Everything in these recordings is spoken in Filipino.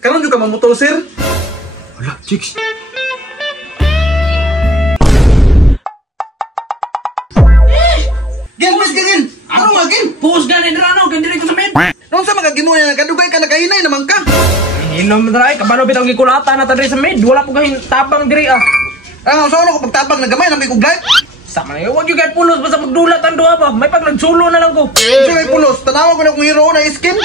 karon juga mamuto sir. Wala, chicks. Gil, mas gil. Ano nga gil? Puhos ganin rano, gandiri ko sa med. Nung sa magagimo niya kadugay ka nakahinay naman ka. Inom dray, kabalo bitaw gikulata na tadiri sa med. Wala po kahin tabang diri ah. Ano sa ko pagtabang na gamay na may kuglay. Sama na wag yung kahit pulos basta magdulat ang duha pa. May pag nagsulo na lang ko. Sa may pulos, tanawa ko na kung hero na skin.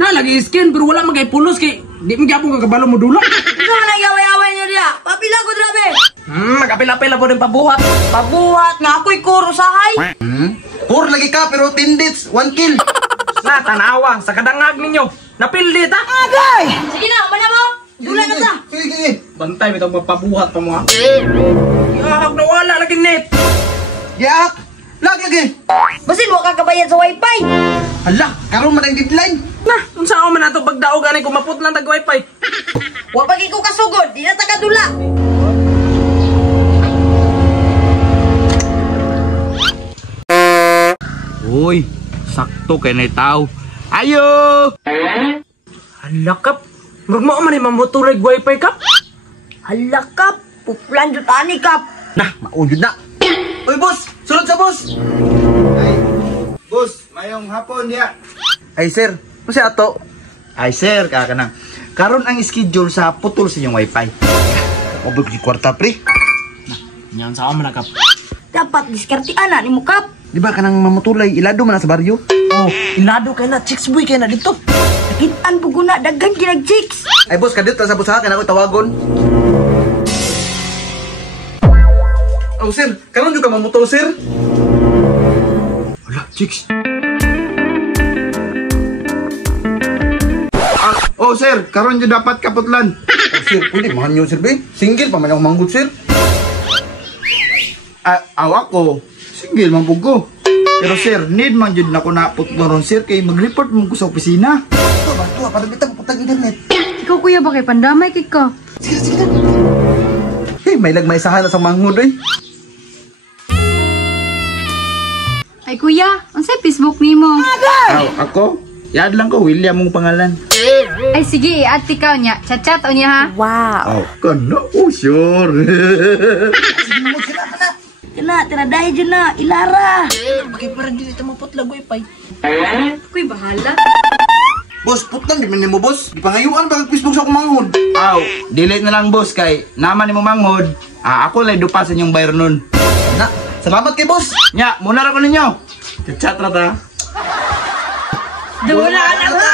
Na lagi skin pero wala magay pulos kay di mo gyapon ka kabalo mo dulat. Ito na yaway-yaway niyo diya. Papila ko drabe. Magapil-apil po din pabuhat. Pabuhat nga ako'y kuro sahay. Pur lagi ka pero 10 hits, 1 kill. Na tanawa sa kadangag ninyo. Napildi ta. Agay! Sige na, umana mo. Dula na ta. Sige. Bantay bitaw magpabuhat pa mo ha. Yahag na wala lagi net. Yak, lagi. Basin mo kakabayad sa wifi. Hala, karon man ang deadline. Na, unsa ako man ato pagdaog ani kumaput lang tag wifi. Wa pagi ko kasugod, di na tagadula. Uy, sakto kay na tao. Ayo! Halakap. Magmao man ay mamotoreg wifi kap. Halakap, puplan jud ani kap. Nah, maunjud na. Uy boss, sulod sa boss. Ay, boss, mayong hapon niya. Ay sir, ano si ato? Ay, sir, kakanang. Karon ang schedule sa putol sa inyong wifi. Obog di kwarta pre. Nyan sa man kap. Dapat diskarte ana ni mo kap. Di ba kanang mamutulay ilado man na sa baryo? Oh, ilado kay na chicks boy kay na dito. Nakitaan po guna, daghan kinag chicks. Ay boss, kadit sa busaha kana ko tawagon. Oh sir, karon juga mamuto sir. Wala, chicks. Oh, sir, karon dyan dapat kaputlan. Oh, sir, pwede mahanyo sir be. Single pa man ako manggod sir. Awak ko, single man po ko. Pero sir, need man dyan ako na putloron, sir, kay mag-report mo ko sa opisina. Tuwa, para bitang putang internet. Ikaw kuya ba kay pandamay kay ka? Sige. Hey, may lagmaisahan na sa manghod eh. Ay kuya, unsay Facebook nimo? Ako? Yad lang ko, William mong pangalan. Ay sige, i-add ikaw niya. Chat-chat o niya ha? Wow. Kano? Oh, sure. Kana, tinadahi dyan na, ilara. Bakit parang dito maputlag wifi? Kuy bahala. Boss, putang di man mo boss. Di pangayuan ba kag Facebook sa akong manghod? Delete na lang, boss, kay naman ni mo manghod. Ako lay dupa sa inyong bayro nun. Na, salamat kay boss. Nya, muna ra ko ninyo. Chat na ta. Dula na ta!